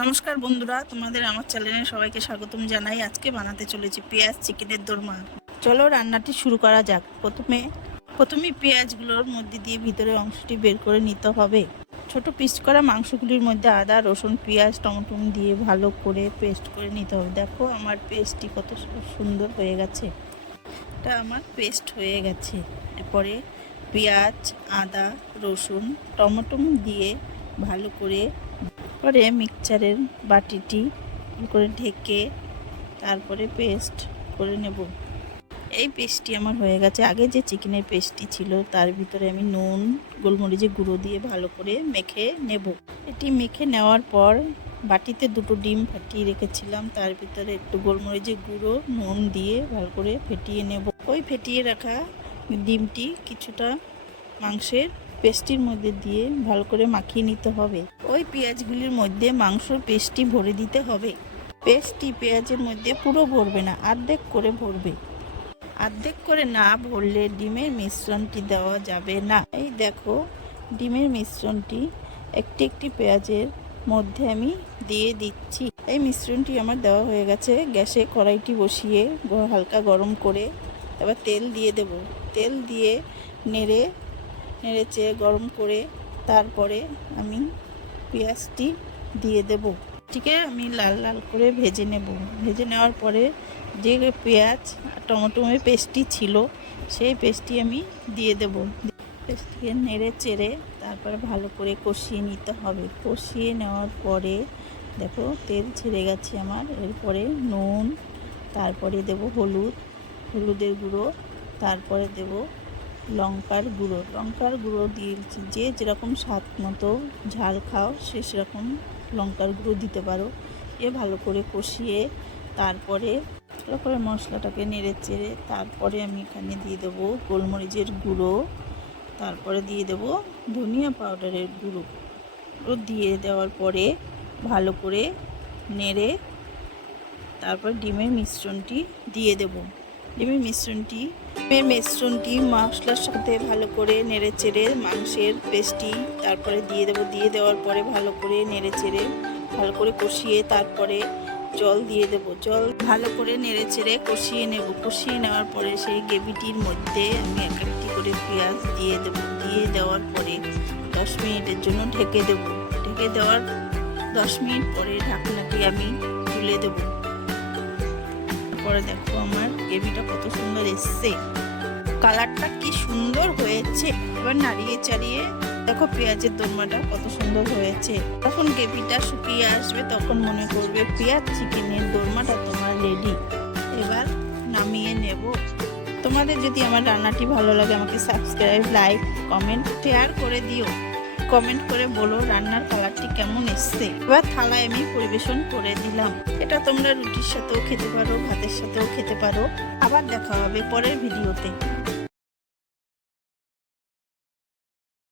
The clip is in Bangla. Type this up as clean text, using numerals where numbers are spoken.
নমস্কার বন্ধুরা, তোমাদের আমার চ্যানেলে সবাইকে স্বাগতম জানাই। আজকে বানাতে চলেছি পেঁয়াজ চিকেনের দোরমা। চলো রান্নাটি শুরু করা যাক। প্রথমে পেঁয়াজগুলোর মধ্যে দিয়ে ভিতরের অংশটি বের করে নিতে হবে। ছোট পিস করা মাংসগুলির মধ্যে আদা, রসুন, পেঁয়াজ, টমেটো দিয়ে ভালো করে পেস্ট করে নিতে হবে। দেখো আমার পেস্টটি কত সুন্দর হয়ে গেছে। এটা আমার পেস্ট হয়ে গেছে। এরপরে পেঁয়াজ, আদা, রসুন, টমেটো দিয়ে ভালো করে মিক্সচারের বাটিটি করে ঢেকে তারপরে পেস্ট করে নেব। এই পেস্টটি আমার হয়ে গেছে। আগে যে চিকেনের পেস্টটি ছিল তার ভিতরে আমি নুন, গোলমরিচের গুঁড়ো দিয়ে ভালো করে মেখে নেব। এটি মেখে নেওয়ার পর বাটিতে দুটো ডিম ফাটিয়ে রেখেছিলাম, তার ভিতরে একটু গোলমরিচের গুঁড়ো, নুন দিয়ে ভালো করে ফেটিয়ে নেব। ওই ফেটিয়ে রাখা ডিমটি কিছুটা মাংসের পেস্টির মধ্যে দিয়ে ভালো করে মাখিয়ে নিতে হবে। ওই পেঁয়াজগুলির মধ্যে মাংসর পেস্টটি ভরে দিতে হবে। পেস্টটি পেঁয়াজের মধ্যে পুরো ভরবে না, অর্ধেক করে ভরবে। অর্ধেক করে না ভরলে ডিমের মিশ্রণটি দেওয়া যাবে না। এই দেখো ডিমের মিশ্রণটি একটি একটি পেঁয়াজের মধ্যে আমি দিয়ে দিচ্ছি। এই মিশ্রণটি আমার দেওয়া হয়ে গেছে। গ্যাসে কড়াইটি বসিয়ে হালকা গরম করে এবার তেল দিয়ে দেব। তেল দিয়ে নেড়ে চেড়ে গরম করে তারপরে আমি পেঁয়াজটি দিয়ে দেব। ঠিক আমি লাল লাল করে ভেজে নেব। ভেজে নেওয়ার পরে যে পেঁয়াজ টমেটোমের পেস্টটি ছিল সেই পেস্টটি আমি দিয়ে দেব। পেস্টটিকে নেড়ে চেড়ে তারপরে ভালো করে কষিয়ে নিতে হবে। কষিয়ে নেওয়ার পরে দেখো তেল ছেড়ে গেছে আমার। এরপরে নুন, তারপরে দেব হলুদের গুঁড়ো, তারপরে দেব লঙ্কার গুঁড়ো দিয়েছি। যে যেরকম স্বাদ মতো ঝাল খাও সে সেরকম লঙ্কার গুঁড়ো দিতে পারো। ভালো করে কষিয়ে তারপরে মশলাটাকে নেড়ে চেড়ে তারপরে আমি এখানে দিয়ে দেবো গোলমরিচের গুঁড়ো, তারপরে দিয়ে দেবো ধনিয়া পাউডারের গুঁড়ো। দিয়ে দেওয়ার পরে ভালো করে নেড়ে তারপর ডিমের মিশ্রণটি দিয়ে দেবো। ডিমের মিশ্রণটি মশলার সাথে ভালো করে নেড়ে চেড়ে মাংসের পেস্টটি তারপরে দিয়ে দেবো। দিয়ে দেওয়ার পরে ভালো করে নেড়ে চেড়ে ভালো করে কষিয়ে তারপরে জল দিয়ে দেবো। জল ভালো করে নেড়ে চেড়ে কষিয়ে নেব। কষিয়ে নেওয়ার পরে সেই গ্রেভিটির মধ্যে আমি এক একটি করে পেঁয়াজ দিয়ে দেবো। দিয়ে দেওয়ার পরে 10 মিনিটের জন্য ঢেকে দেবো। ঢেকে দেওয়ার 10 মিনিট পরে ঢাকনাটি আমি তুলে দেবো। পরে দেখো আমার গ্রেভিটা কত সুন্দর এসছে, কালারটা কি সুন্দর হয়েছে। এবার নাড়িয়ে চাড়িয়ে দেখো পেঁয়াজের দোরমাটা কত সুন্দর হয়েছে। যখন গ্রেভিটা শুকিয়ে আসবে তখন মনে করবে পেঁয়াজ চিকেনের দোরমাটা তোমার রেডি। এবার নামিয়ে নেব। তোমাদের যদি আমার রান্নাটি ভালো লাগে আমাকে সাবস্ক্রাইব, লাইক, কমেন্ট, শেয়ার করে দিও। কমেন্ট করে বলো রান্নার কালারটি কেমন এসছে। এবার থালায় আমি পরিবেশন করে দিলাম। এটা তোমরা রুটির সাথেও খেতে পারো, ভাতের সাথেও খেতে পারো। আবার দেখা হবে পরের ভিডিওতে।